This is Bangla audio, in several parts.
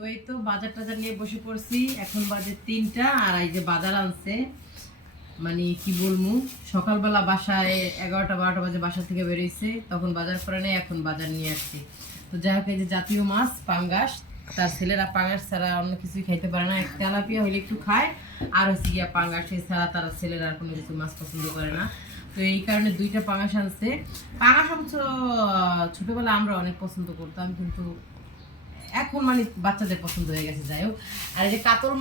তো এই তো বাজার টাজার নিয়ে বসে পড়ছি। এখন বাজে 3টা, আর এই যে বাজার আনছে, মানে কি বলবো, সকালবেলা বাসায় 11টা 12টা বাজে বাসা থেকে বেরিয়েছে, তখন বাজার করে নেই, এখন বাজার নিয়ে আসছি। তো যাই হোক, এই যে জাতীয় মাছ পাঙ্গাস, তার ছেলেরা পাঙ্গাস ছাড়া অন্য কিছুই খাইতে পারে না। তেলাপিয়া হইলে একটু খায়, আর হচ্ছে গিয়া পাঙ্গাস ছাড়া তারা ছেলেরা আর কোনো কিছু মাছ পছন্দ করে না। তো এই কারণে 2টা পাঙ্গাস আনছে। পাঙ্গাস অবশ্য ছোটবেলা আমরা অনেক পছন্দ করতাম, কিন্তু এখন মানে বাচ্চাদের পছন্দ হয়ে গেছে। যাই হোক, আর এই যে কাতল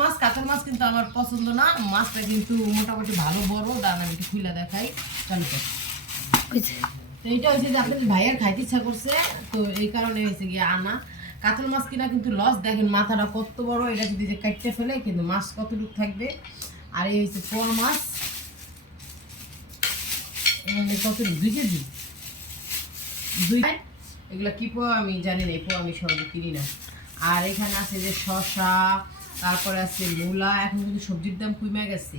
মাছ কিন্তু আমার পছন্দ না। মাছটা কিন্তু মোটামুটি ভালো বড়, দাঁড়ান আমি একটু খুলে দেখাই। চালু কর। তো এইটা হচ্ছে যে আপনাদের ভাইয়ের খাইতে ইচ্ছা করছে, তো এই কারণে হয়েছে গিয়ে আনা। কাতল মাছ কিনা কিন্তু লস, দেখেন মাথাটা কত বড়, এটা যদি যে কাটতে ফেলে কিন্তু মাছ কতটুকু থাকবে। আর এই হচ্ছে পোয়া মাছ, কতটুকু 2 কেজি, এগুলা কি পোয়া আমি জানি না, এই পোয়া আমি সহজে কিনি না। আর এখানে আছে যে শসা, তারপরে আছে মূলা। এখন কিন্তু সবজির দাম কমে গেছে,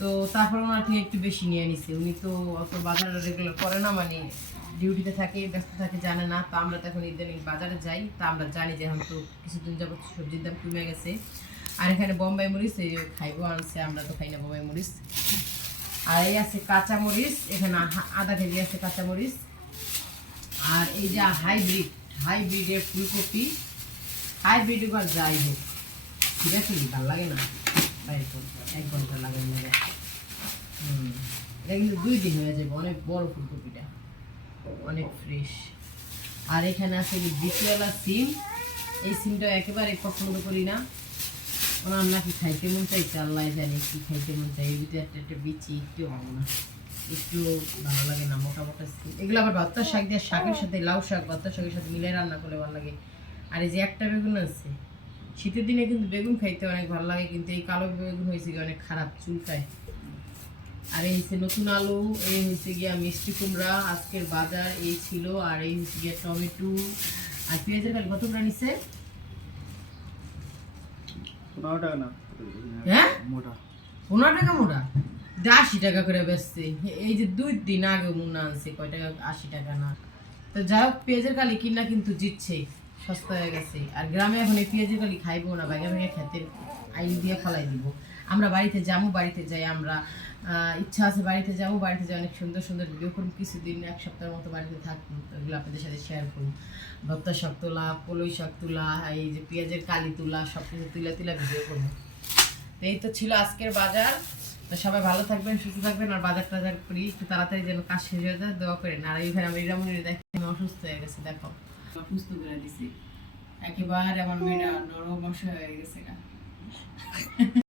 তো তারপরে ওনার থেকে একটু বেশি নিয়ে নিছে। উনি তো অত বাজার রেগুলার করে না, মানে ডিউটিতে থাকে, ব্যস্ত থাকে, জানে না। তো আমরা তো এখন ইদানিং বাজারে যাই, তা আমরা জানি যে এখন তো কিছুদিন যাবত সবজির দাম কমে গেছে। আর এখানে বোম্বাই মরিচ, এই খাইবো আনছে, আমরা তো খাই না বোম্বাই মরিচ। আর এই আছে কাঁচা মরিচ, এখানে আধা কেজি আছে কাঁচা মরিচ। আর এই যে হাইব্রিডের ফুলকপি, হাইব্রিড বা যাই হোক, ঠিক আছে, ভালো লাগে না, বাইরে 1 ঘন্টা লাগে লাগে। এটা কিন্তু 2 দিন হয়ে যাবে, অনেক বড় ফুলকপিটা, অনেক ফ্রেশ। আর এখানে আছে বিচুয়ালা সিম, এই সিমটা একেবারে পছন্দ করি না, ওনার নাকি খাইতে মন চাইছে, আল্লাহ জানে কি খাইতে মন চাই। এই ভিতরে একটা বিচি একটু ভালো না, একটু ভালো লাগে না, মোটা মোটা সিম। এগুলো আবার ভর্তা শাক দিয়ে, শাকের সাথে লাউ শাক ভর্তা শাকের সাথে মিলে রান্না করলে ভালো লাগে। আর এই যে একটা বেগুন আছে, শীতের দিনে কিন্তু বেগুন খাইতে অনেক ভালো লাগে, কিন্তু এই কালো বেগুন হয়েছে গিয়ে অনেক খারাপ, চুলকায়। আর এই হচ্ছে নতুন আলু, এই হচ্ছে গিয়া মিষ্টি কুমড়া, আজকের বাজার এই ছিল। আর এই হচ্ছে গিয়া টমেটো। আর পেঁয়াজের কালি কত করে নিচ্ছে? 15 টাকা না, হ্যাঁ, মোটা 15 টাকা মোটা, 80 টাকা করে বেচছে। এই যে 2 দিন আগে মুন্না আনছে, কয় টাকা, 80 টাকা না। তো যাই হোক, পেঁয়াজের কালি কিনা কিন্তু জিতছে, সস্তা হয়ে গেছে। আর গ্রামে এখন এই পেঁয়াজের কালি খাইবো না, ভাগে ভাগে খেতে আইন দিয়ে ফেলাই দিব। আমরা বাড়িতে যাবো, বাড়িতে যাই আমরা, ইচ্ছা আছে বাড়িতে যাবো, বাড়িতে যাই অনেক সুন্দর সুন্দর ভিডিও করুন, কিছুদিন 1 সপ্তাহের মতো বাড়িতে থাকবো, তো এগুলো আপনাদের সাথে শেয়ার করুন। ভর্তা শাক তোলা, কলই শাক তোলা, এই যে পেঁয়াজের কালি তোলা, সব কিছু তুলে তুলে ভিডিও করবো। তো এই তো ছিল আজকের বাজার। তো সবাই ভালো থাকবেন, সুস্থ থাকবেন, আর বাজার টাজার করি একটু তাড়াতাড়ি যেন কাজ শেষ হয়ে যায়, দোয়া করেন। আর এইখানে আমি রিরামণির দেখেন অসুস্থ হয়ে গেছে, দেখো সুস্থ করে দিছি একেবারে, আমার মেয়েরা নরম হয়ে গেছে গা।